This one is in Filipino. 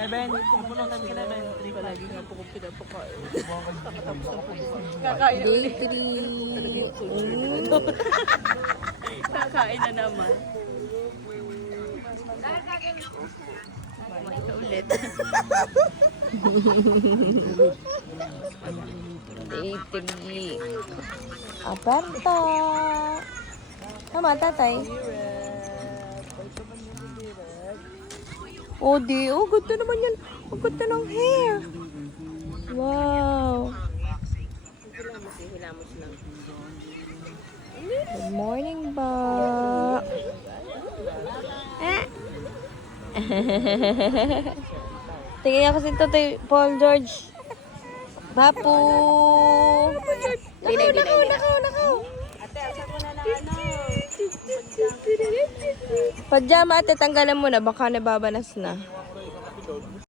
Napuno tayo ka 11. Palagi nga po kong pinapakain. Kakain Day 3. Talaga yung culture nila. Kakain na naman. Kumain ka ulit. Day 3. Aperta. Tama, tatay. Oh, di. Oh, ganda naman yan. Oh, ganda ng hair. Wow. Good morning, ba? Tingnan ako si Totoy Paul George. Papu. Nakaw. Pajama ate, tanggalan mo na. Baka nababanas na.